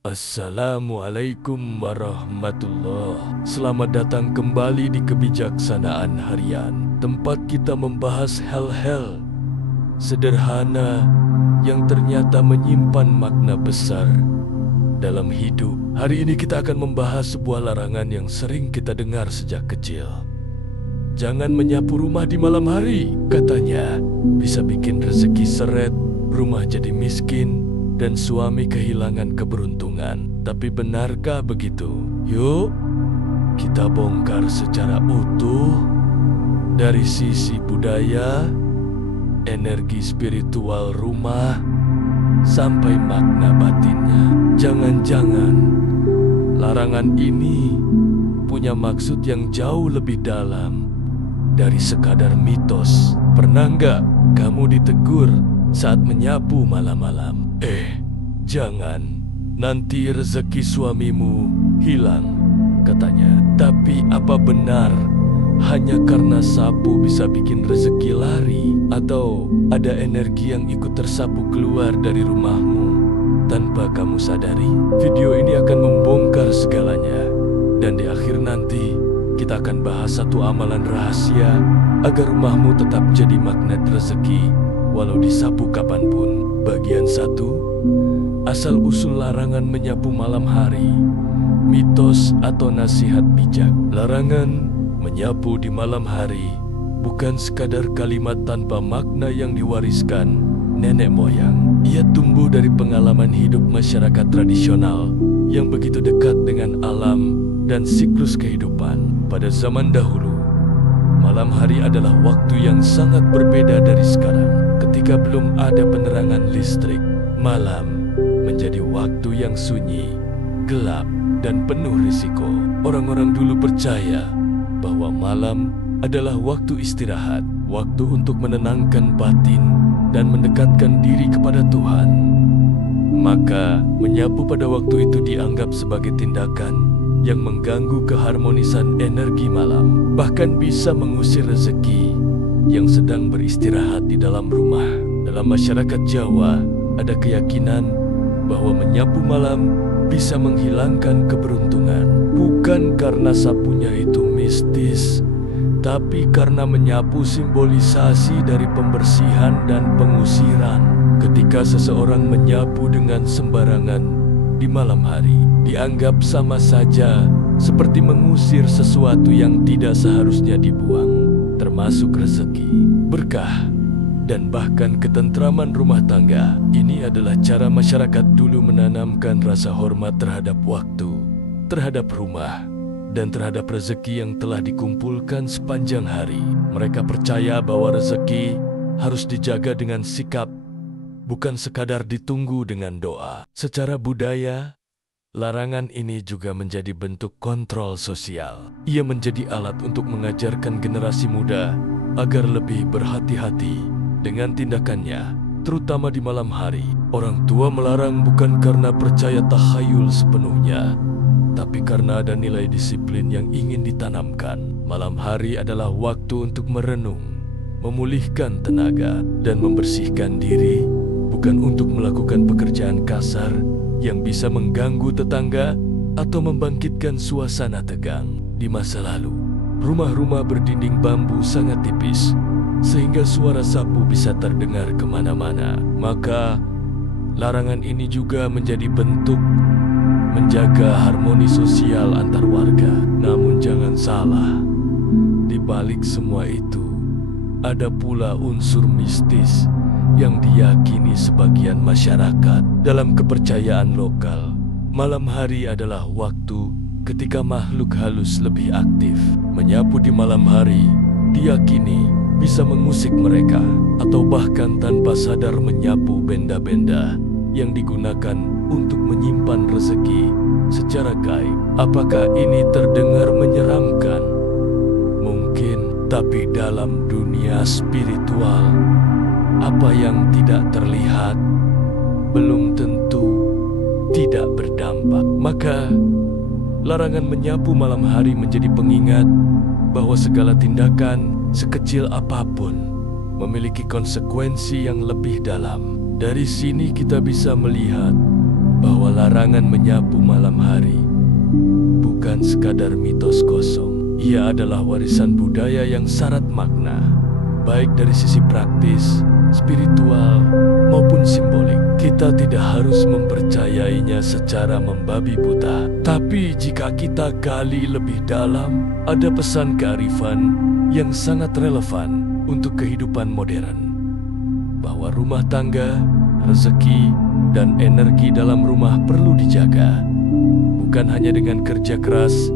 Assalamualaikum warahmatullah. Selamat datang kembali di Kebijaksanaan Harian, tempat kita membahas hal-hal sederhana yang ternyata menyimpan makna besar dalam hidup. Hari ini kita akan membahas sebuah larangan yang sering kita dengar sejak kecil. Jangan menyapu rumah di malam hari, katanya. Bisa bikin rezeki seret, rumah jadi miskin, dan suami kehilangan keberuntungan. Tapi benarkah begitu? Yuk, kita bongkar secara utuh dari sisi budaya, energi spiritual rumah, sampai makna batinnya. Jangan-jangan larangan ini punya maksud yang jauh lebih dalam dari sekadar mitos. Pernah nggak kamu ditegur saat menyapu malam-malam? Jangan, nanti rezeki suamimu hilang, katanya. Tapi apa benar hanya karena sapu bisa bikin rezeki lari? Atau ada energi yang ikut tersapu keluar dari rumahmu tanpa kamu sadari? Video ini akan membongkar segalanya. Dan di akhir nanti, kita akan bahas satu amalan rahasia agar rumahmu tetap jadi magnet rezeki walau disapu kapanpun. Bagian 1, asal-usul larangan menyapu malam hari, mitos atau nasihat bijak. Larangan menyapu di malam hari bukan sekadar kalimat tanpa makna yang diwariskan nenek moyang. Ia tumbuh dari pengalaman hidup masyarakat tradisional yang begitu dekat dengan alam dan siklus kehidupan. Pada zaman dahulu, malam hari adalah waktu yang sangat berbeda dari sekarang. Ketika belum ada penerangan listrik, malam menjadi waktu yang sunyi, gelap, dan penuh risiko. Orang-orang dulu percaya bahwa malam adalah waktu istirahat, waktu untuk menenangkan batin dan mendekatkan diri kepada Tuhan. Maka, menyapu pada waktu itu dianggap sebagai tindakan yang mengganggu keharmonisan energi malam, bahkan bisa mengusir rezeki yang sedang beristirahat di dalam rumah. Dalam masyarakat Jawa, ada keyakinan bahwa menyapu malam bisa menghilangkan keberuntungan. Bukan karena sapunya itu mistis, tapi karena menyapu simbolisasi dari pembersihan dan pengusiran. Ketika seseorang menyapu dengan sembarangan di malam hari, dianggap sama saja seperti mengusir sesuatu yang tidak seharusnya dibuang, termasuk rezeki, berkah, dan bahkan ketentraman rumah tangga. Ini adalah cara masyarakat dulu menanamkan rasa hormat terhadap waktu, terhadap rumah, dan terhadap rezeki yang telah dikumpulkan sepanjang hari. Mereka percaya bahwa rezeki harus dijaga dengan sikap, bukan sekadar ditunggu dengan doa. Secara budaya, larangan ini juga menjadi bentuk kontrol sosial. Ia menjadi alat untuk mengajarkan generasi muda agar lebih berhati-hati dengan tindakannya, terutama di malam hari. Orang tua melarang bukan karena percaya takhayul sepenuhnya, tapi karena ada nilai disiplin yang ingin ditanamkan. Malam hari adalah waktu untuk merenung, memulihkan tenaga, dan membersihkan diri, bukan untuk melakukan pekerjaan kasar yang bisa mengganggu tetangga atau membangkitkan suasana tegang. Di masa lalu, rumah-rumah berdinding bambu sangat tipis, sehingga suara sapu bisa terdengar kemana-mana. Maka, larangan ini juga menjadi bentuk menjaga harmoni sosial antar warga. Namun jangan salah, di balik semua itu, ada pula unsur mistis yang diyakini sebagian masyarakat. Dalam kepercayaan lokal, malam hari adalah waktu ketika makhluk halus lebih aktif. Menyapu di malam hari diyakini bisa mengusik mereka, atau bahkan tanpa sadar menyapu benda-benda yang digunakan untuk menyimpan rezeki secara gaib. Apakah ini terdengar menyeramkan? Mungkin, tapi dalam dunia spiritual, apa yang tidak terlihat belum tentu tidak berdampak. Maka, larangan menyapu malam hari menjadi pengingat bahwa segala tindakan, sekecil apapun, memiliki konsekuensi yang lebih dalam. Dari sini kita bisa melihat bahwa larangan menyapu malam hari bukan sekadar mitos kosong. Ia adalah warisan budaya yang syarat makna, baik dari sisi praktis, spiritual, maupun simbolik. Kita tidak harus mempercayainya secara membabi buta, tapi jika kita gali lebih dalam, ada pesan kearifan yang sangat relevan untuk kehidupan modern, bahwa rumah tangga, rezeki, dan energi dalam rumah perlu dijaga, bukan hanya dengan kerja keras,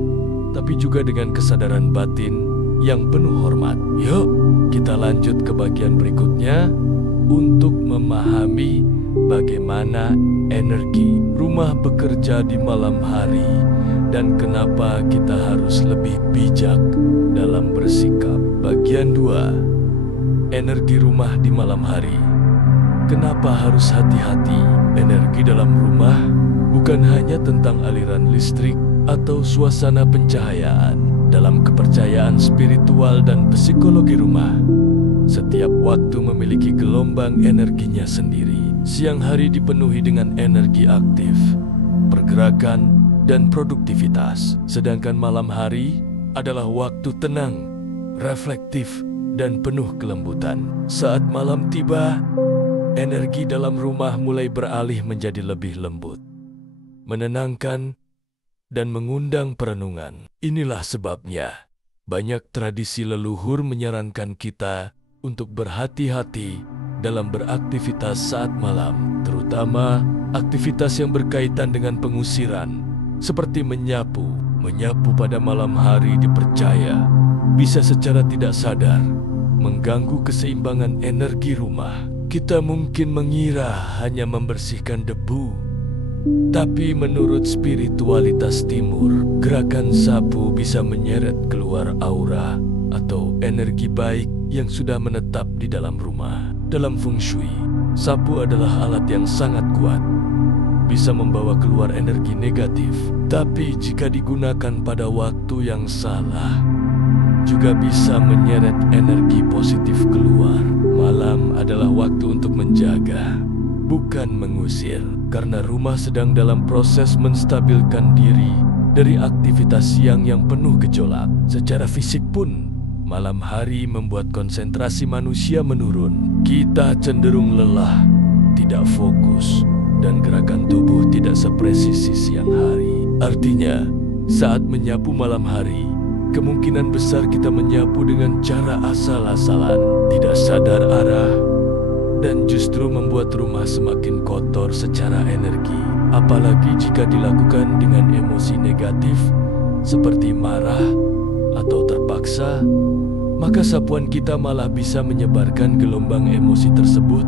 tapi juga dengan kesadaran batin yang penuh hormat. Yuk, kita lanjut ke bagian berikutnya untuk memahami bagaimana energi rumah bekerja di malam hari dan kenapa kita harus lebih bijak dalam bersikap. Bagian 2. Energi rumah di malam hari. Kenapa harus hati-hati? Energi dalam rumah bukan hanya tentang aliran listrik atau suasana pencahayaan. Dalam kepercayaan spiritual dan psikologi rumah, setiap waktu memiliki gelombang energinya sendiri. Siang hari dipenuhi dengan energi aktif, pergerakan, dan produktivitas. Sedangkan malam hari adalah waktu tenang, reflektif, dan penuh kelembutan. Saat malam tiba, energi dalam rumah mulai beralih menjadi lebih lembut, menenangkan, dan mengundang perenungan. Inilah sebabnya banyak tradisi leluhur menyarankan kita untuk berhati-hati dalam beraktivitas saat malam, terutama aktivitas yang berkaitan dengan pengusiran, seperti menyapu. Menyapu pada malam hari dipercaya bisa secara tidak sadar mengganggu keseimbangan energi rumah. Kita mungkin mengira hanya membersihkan debu, tapi menurut spiritualitas timur, gerakan sapu bisa menyeret keluar aura atau energi baik yang sudah menetap di dalam rumah. Dalam feng shui, sapu adalah alat yang sangat kuat, bisa membawa keluar energi negatif. Tapi jika digunakan pada waktu yang salah, juga bisa menyeret energi positif keluar. Malam adalah waktu untuk menjaga, bukan mengusir, karena rumah sedang dalam proses menstabilkan diri dari aktivitas siang yang penuh gejolak. Secara fisik pun, malam hari membuat konsentrasi manusia menurun. Kita cenderung lelah, tidak fokus, dan gerakan tubuh tidak sepresisi siang hari. Artinya, saat menyapu malam hari, kemungkinan besar kita menyapu dengan cara asal-asalan, tidak sadar arah, dan justru membuat rumah semakin kotor secara energi. Apalagi jika dilakukan dengan emosi negatif, seperti marah atau terpaksa, maka sapuan kita malah bisa menyebarkan gelombang emosi tersebut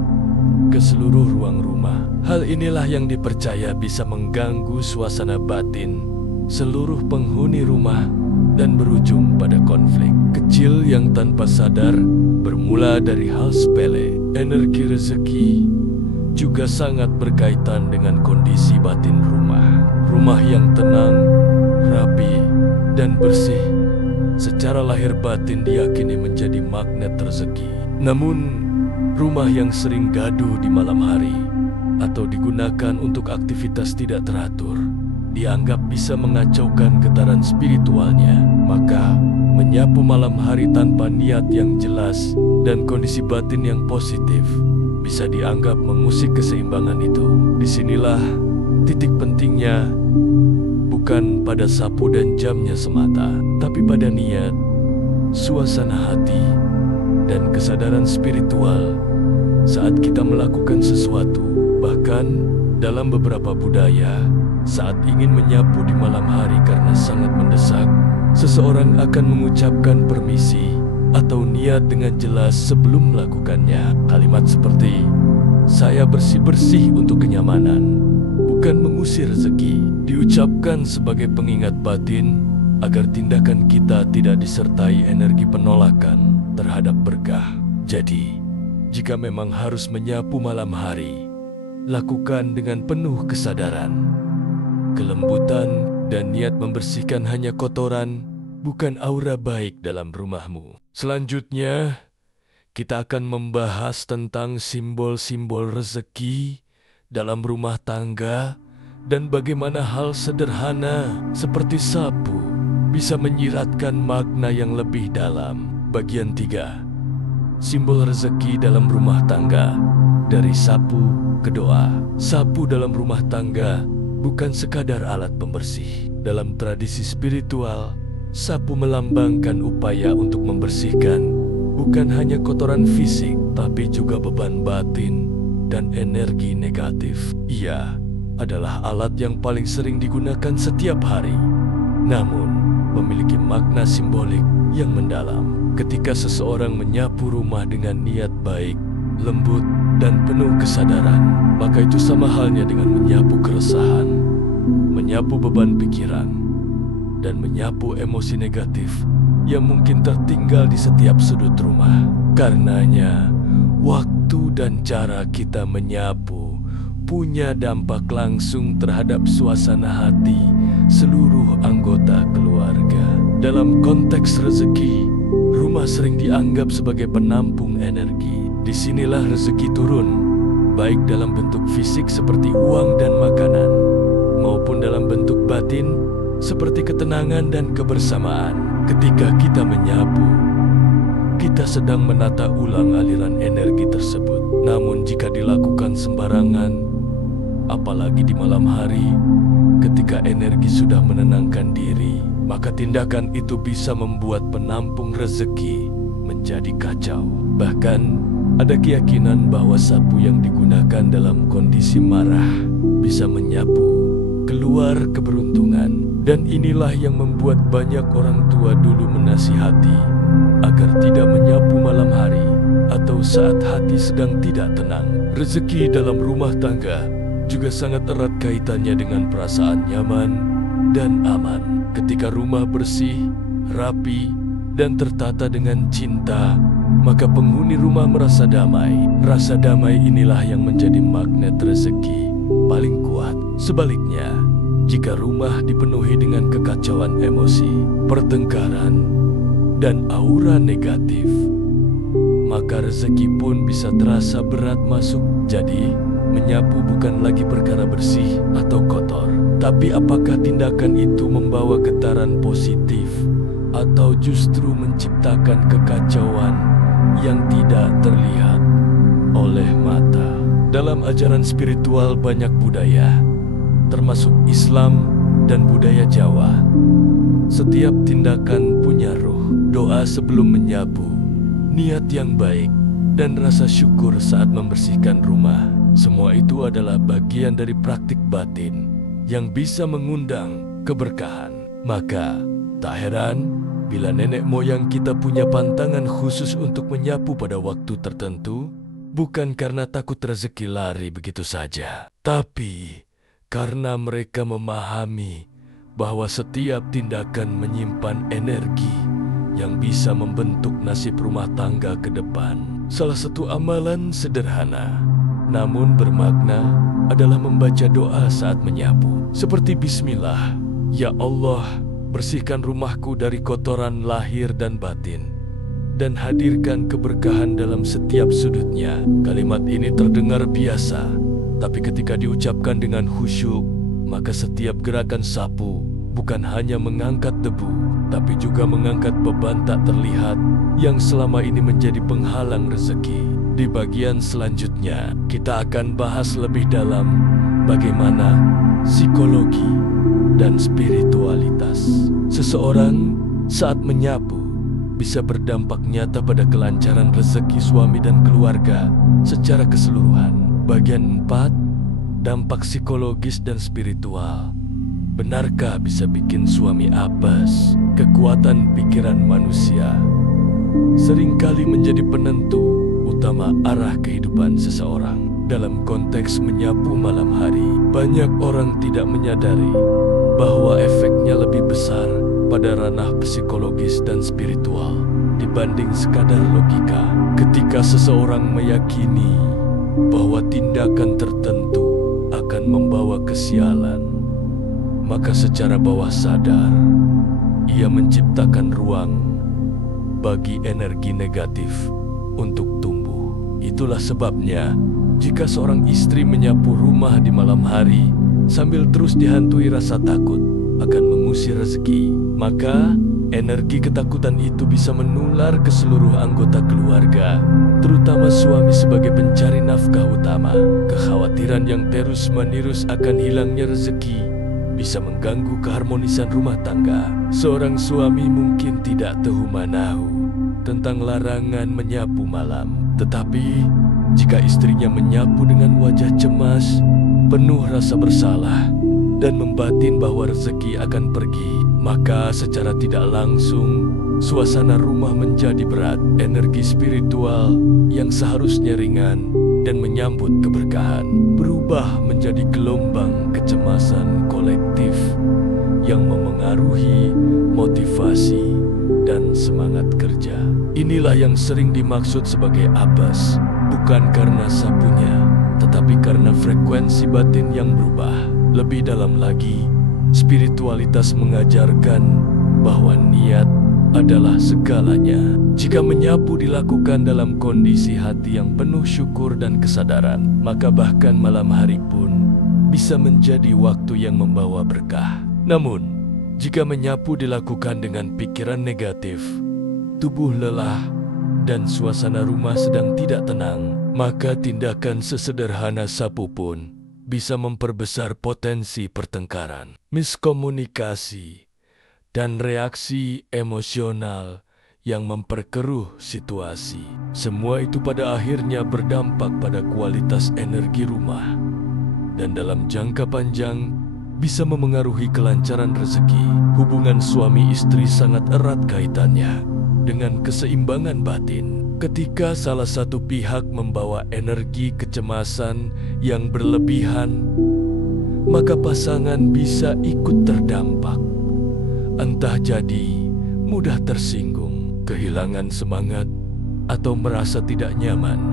ke seluruh ruang rumah. Hal inilah yang dipercaya bisa mengganggu suasana batin seluruh penghuni rumah dan berujung pada konflik kecil yang tanpa sadar bermula dari hal sepele. Energi rezeki juga sangat berkaitan dengan kondisi batin rumah. Rumah yang tenang, rapi, dan bersih secara lahir batin diyakini menjadi magnet rezeki. Namun, rumah yang sering gaduh di malam hari atau digunakan untuk aktivitas tidak teratur dianggap bisa mengacaukan getaran spiritualnya. Maka, menyapu malam hari tanpa niat yang jelas dan kondisi batin yang positif bisa dianggap mengusik keseimbangan itu. Disinilah titik pentingnya, bukan pada sapu dan jamnya semata, tapi pada niat, suasana hati, dan kesadaran spiritual saat kita melakukan sesuatu. Bahkan dalam beberapa budaya, saat ingin menyapu di malam hari karena sangat mendesak, seseorang akan mengucapkan permisi atau niat dengan jelas sebelum melakukannya. Kalimat seperti, "Saya bersih-bersih untuk kenyamanan, bukan mengusir rezeki," diucapkan sebagai pengingat batin agar tindakan kita tidak disertai energi penolakan terhadap berkah. Jadi, jika memang harus menyapu malam hari, lakukan dengan penuh kesadaran, kelembutan, dan niat membersihkan hanya kotoran, bukan aura baik dalam rumahmu. Selanjutnya, kita akan membahas tentang simbol-simbol rezeki dalam rumah tangga dan bagaimana hal sederhana seperti sapu bisa menyiratkan makna yang lebih dalam. Bagian 3. Simbol rezeki dalam rumah tangga. Dari sapu ke doa. Sapu dalam rumah tangga bukan sekadar alat pembersih. Dalam tradisi spiritual, sapu melambangkan upaya untuk membersihkan bukan hanya kotoran fisik, tapi juga beban batin dan energi negatif. Ia adalah alat yang paling sering digunakan setiap hari, namun memiliki makna simbolik yang mendalam. Ketika seseorang menyapu rumah dengan niat baik, lembut, dan penuh kesadaran, maka itu sama halnya dengan menyapu keresahan, menyapu beban pikiran, dan menyapu emosi negatif yang mungkin tertinggal di setiap sudut rumah. Karenanya, waktu dan cara kita menyapu punya dampak langsung terhadap suasana hati seluruh anggota keluarga. Dalam konteks rezeki, rumah sering dianggap sebagai penampung energi. Disinilah rezeki turun, baik dalam bentuk fisik seperti uang dan makanan, maupun dalam bentuk batin seperti ketenangan dan kebersamaan. Ketika kita menyapu, kita sedang menata ulang aliran energi tersebut. Namun jika dilakukan sembarangan, apalagi di malam hari, ketika energi sudah menenangkan diri, maka tindakan itu bisa membuat penampung rezeki menjadi kacau. Bahkan, ada keyakinan bahwa sapu yang digunakan dalam kondisi marah bisa menyapu keluar keberuntungan. Dan inilah yang membuat banyak orang tua dulu menasihati agar tidak menyapu malam hari atau saat hati sedang tidak tenang. Rezeki dalam rumah tangga juga sangat erat kaitannya dengan perasaan nyaman dan aman. Ketika rumah bersih, rapi, dan tertata dengan cinta, maka penghuni rumah merasa damai. Rasa damai inilah yang menjadi magnet rezeki paling kuat. Sebaliknya, jika rumah dipenuhi dengan kekacauan emosi, pertengkaran, dan aura negatif, maka rezeki pun bisa terasa berat masuk. Jadi, menyapu bukan lagi perkara bersih atau kotor, tapi apakah tindakan itu membawa getaran positif atau justru menciptakan kekacauan yang tidak terlihat oleh mata. Dalam ajaran spiritual banyak budaya, termasuk Islam dan budaya Jawa, setiap tindakan punya ruh. Doa sebelum menyapu, niat yang baik, dan rasa syukur saat membersihkan rumah, semua itu adalah bagian dari praktik batin yang bisa mengundang keberkahan. Maka, tak heran bila nenek moyang kita punya pantangan khusus untuk menyapu pada waktu tertentu, bukan karena takut rezeki lari begitu saja, tapi karena mereka memahami bahwa setiap tindakan menyimpan energi yang bisa membentuk nasib rumah tangga ke depan. Salah satu amalan sederhana namun bermakna adalah membaca doa saat menyapu, seperti Bismillah, ya Allah, bersihkan rumahku dari kotoran lahir dan batin, dan hadirkan keberkahan dalam setiap sudutnya. Kalimat ini terdengar biasa, tapi ketika diucapkan dengan khusyuk, maka setiap gerakan sapu bukan hanya mengangkat debu, tapi juga mengangkat beban tak terlihat yang selama ini menjadi penghalang rezeki. Di bagian selanjutnya, kita akan bahas lebih dalam bagaimana psikologi dan spiritualitas seseorang saat menyapu bisa berdampak nyata pada kelancaran rezeki suami dan keluarga secara keseluruhan. Bagian 4, dampak psikologis dan spiritual. Benarkah bisa bikin suami apes? Kekuatan pikiran manusia seringkali menjadi penentu utama arah kehidupan seseorang. Dalam konteks menyapu malam hari, banyak orang tidak menyadari bahwa efeknya lebih besar pada ranah psikologis dan spiritual dibanding sekadar logika. Ketika seseorang meyakini bahwa tindakan tertentu akan membawa kesialan, maka secara bawah sadar ia menciptakan ruang bagi energi negatif untuk tumbuh. Itulah sebabnya jika seorang istri menyapu rumah di malam hari, sambil terus dihantui rasa takut akan mengusir rezeki, maka energi ketakutan itu bisa menular ke seluruh anggota keluarga, terutama suami sebagai pencari nafkah utama. Kekhawatiran yang terus-menerus akan hilangnya rezeki bisa mengganggu keharmonisan rumah tangga. Seorang suami mungkin tidak tahu-manahu tentang larangan menyapu malam, tetapi jika istrinya menyapu dengan wajah cemas, penuh rasa bersalah, dan membatin bahwa rezeki akan pergi, maka secara tidak langsung suasana rumah menjadi berat. Energi spiritual yang seharusnya ringan dan menyambut keberkahan berubah menjadi gelombang kecemasan kolektif yang memengaruhi motivasi dan semangat kerja. Inilah yang sering dimaksud sebagai apes, bukan karena sapunya, tetapi karena frekuensi batin yang berubah. Lebih dalam lagi, spiritualitas mengajarkan bahwa niat adalah segalanya. Jika menyapu dilakukan dalam kondisi hati yang penuh syukur dan kesadaran, maka bahkan malam hari pun bisa menjadi waktu yang membawa berkah. Namun, jika menyapu dilakukan dengan pikiran negatif, tubuh lelah, dan suasana rumah sedang tidak tenang, maka tindakan sesederhana sapu pun bisa memperbesar potensi pertengkaran, miskomunikasi, dan reaksi emosional yang memperkeruh situasi. Semua itu pada akhirnya berdampak pada kualitas energi rumah, dan dalam jangka panjang bisa memengaruhi kelancaran rezeki. Hubungan suami istri sangat erat kaitannya dengan keseimbangan batin. Ketika salah satu pihak membawa energi kecemasan yang berlebihan, maka pasangan bisa ikut terdampak. Entah jadi mudah tersinggung, kehilangan semangat, atau merasa tidak nyaman.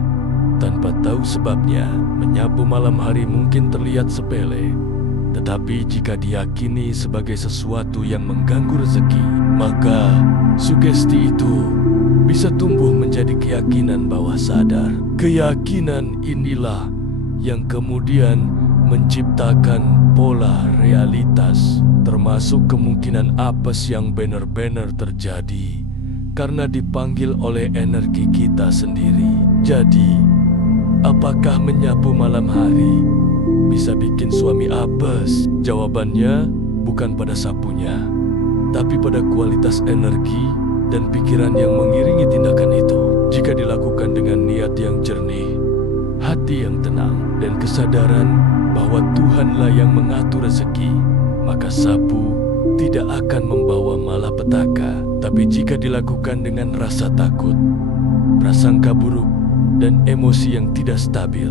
Tanpa tahu sebabnya, menyapu malam hari mungkin terlihat sepele. Tetapi jika diyakini sebagai sesuatu yang mengganggu rezeki, maka sugesti itu bisa tumbuh menjadi keyakinan bawah sadar. Keyakinan inilah yang kemudian menciptakan pola realitas, termasuk kemungkinan apes yang benar-benar terjadi karena dipanggil oleh energi kita sendiri. Jadi, apakah menyapu malam hari bisa bikin suami apes? Jawabannya bukan pada sapunya, tapi pada kualitas energi dan pikiran yang mengiringi tindakan itu. Jika dilakukan dengan niat yang jernih, hati yang tenang, dan kesadaran bahwa Tuhanlah yang mengatur rezeki, maka sapu tidak akan membawa malapetaka. Tapi jika dilakukan dengan rasa takut, prasangka buruk, dan emosi yang tidak stabil,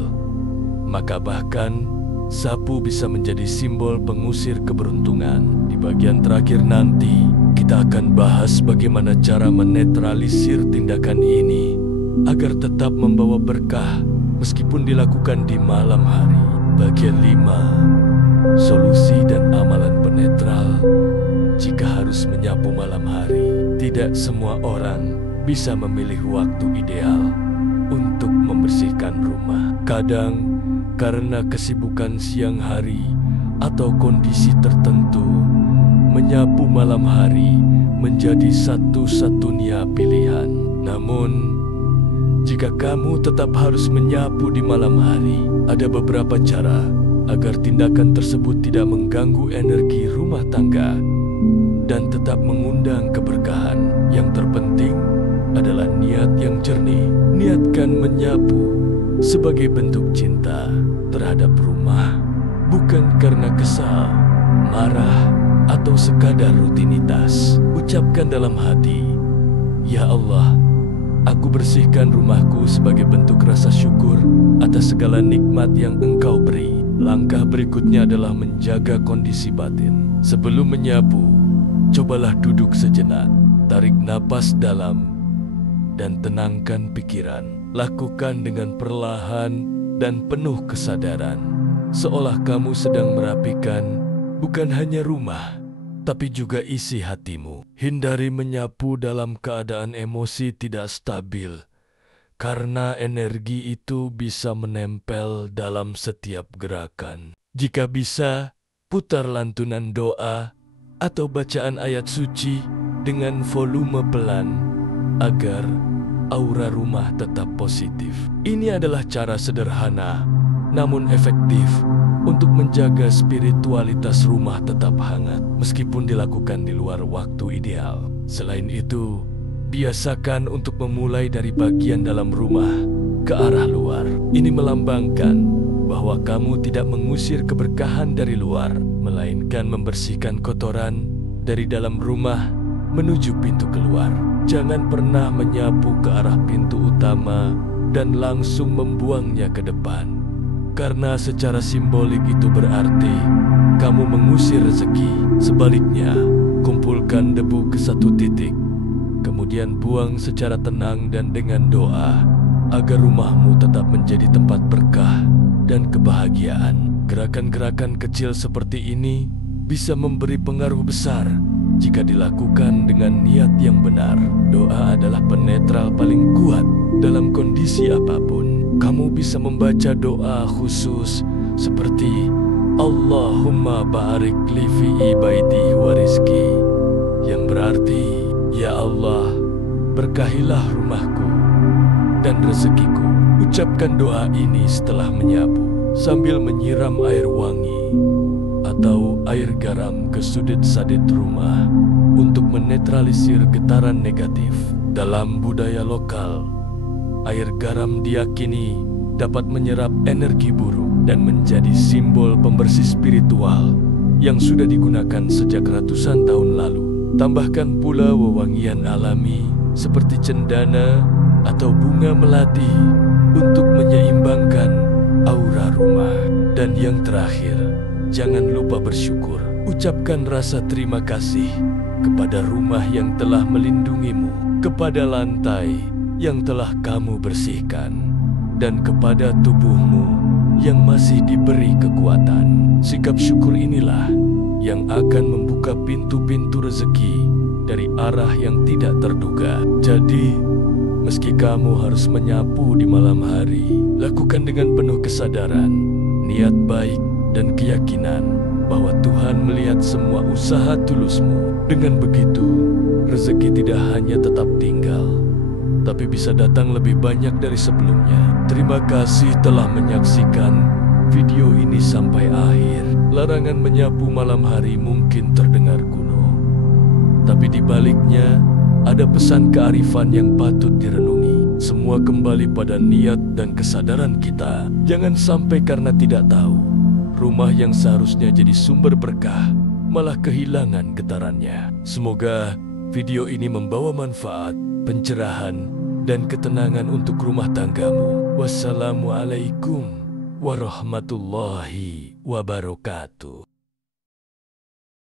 maka bahkan sapu bisa menjadi simbol pengusir keberuntungan. Di bagian terakhir nanti, kita akan bahas bagaimana cara menetralisir tindakan ini agar tetap membawa berkah meskipun dilakukan di malam hari. Bagian 5, solusi dan amalan penetral jika harus menyapu malam hari. Tidak semua orang bisa memilih waktu ideal untuk membersihkan rumah. Kadang karena kesibukan siang hari atau kondisi tertentu, menyapu malam hari menjadi satu-satunya pilihan. Namun, jika kamu tetap harus menyapu di malam hari, ada beberapa cara agar tindakan tersebut tidak mengganggu energi rumah tangga dan tetap mengundang keberkahan. Yang terpenting adalah niat yang jernih. Niatkan menyapu sebagai bentuk cinta terhadap rumah, bukan karena kesal, marah, atau sekadar rutinitas. Ucapkan dalam hati, "Ya Allah, aku bersihkan rumahku sebagai bentuk rasa syukur atas segala nikmat yang Engkau beri." Langkah berikutnya adalah menjaga kondisi batin. Sebelum menyapu, cobalah duduk sejenak, tarik napas dalam, dan tenangkan pikiran. Lakukan dengan perlahan dan penuh kesadaran, seolah kamu sedang merapikan bukan hanya rumah, tapi juga isi hatimu. Hindari menyapu dalam keadaan emosi tidak stabil, karena energi itu bisa menempel dalam setiap gerakan. Jika bisa, putar lantunan doa atau bacaan ayat suci dengan volume pelan agar aura rumah tetap positif. Ini adalah cara sederhana namun efektif untuk menjaga spiritualitas rumah tetap hangat meskipun dilakukan di luar waktu ideal. Selain itu, biasakan untuk memulai dari bagian dalam rumah ke arah luar. Ini melambangkan bahwa kamu tidak mengusir keberkahan dari luar, melainkan membersihkan kotoran dari dalam rumah menuju pintu keluar. Jangan pernah menyapu ke arah pintu utama dan langsung membuangnya ke depan. Karena secara simbolik itu berarti kamu mengusir rezeki. Sebaliknya, kumpulkan debu ke satu titik, kemudian buang secara tenang dan dengan doa agar rumahmu tetap menjadi tempat berkah dan kebahagiaan. Gerakan-gerakan kecil seperti ini bisa memberi pengaruh besar jika dilakukan dengan niat yang benar. Doa adalah penetral paling kuat dalam kondisi apapun. Kamu bisa membaca doa khusus seperti Allahumma barik li fi baiti wa rizki, yang berarti, ya Allah, berkahilah rumahku dan rezekiku. Ucapkan doa ini setelah menyapu sambil menyiram air wangi atau air garam ke sudut-sadut rumah untuk menetralisir getaran negatif. Dalam budaya lokal, air garam diyakini dapat menyerap energi buruk dan menjadi simbol pembersih spiritual yang sudah digunakan sejak ratusan tahun lalu. Tambahkan pula wewangian alami seperti cendana atau bunga melati untuk menyeimbangkan aura rumah. Dan yang terakhir, jangan lupa bersyukur. Ucapkan rasa terima kasih kepada rumah yang telah melindungimu, kepada lantai yang telah kamu bersihkan, dan kepada tubuhmu yang masih diberi kekuatan. Sikap syukur inilah yang akan membuka pintu-pintu rezeki dari arah yang tidak terduga. Jadi, meski kamu harus menyapu di malam hari, lakukan dengan penuh kesadaran, niat baik, dan keyakinan bahwa Tuhan melihat semua usaha tulusmu. Dengan begitu, rezeki tidak hanya tetap tinggal, tapi bisa datang lebih banyak dari sebelumnya. Terima kasih telah menyaksikan video ini sampai akhir. Larangan menyapu malam hari mungkin terdengar kuno, tapi di baliknya ada pesan kearifan yang patut direnungi. Semua kembali pada niat dan kesadaran kita. Jangan sampai karena tidak tahu, rumah yang seharusnya jadi sumber berkah malah kehilangan getarannya. Semoga video ini membawa manfaat, pencerahan, dan ketenangan untuk rumah tanggamu. Wassalamualaikum warahmatullahi wabarakatuh.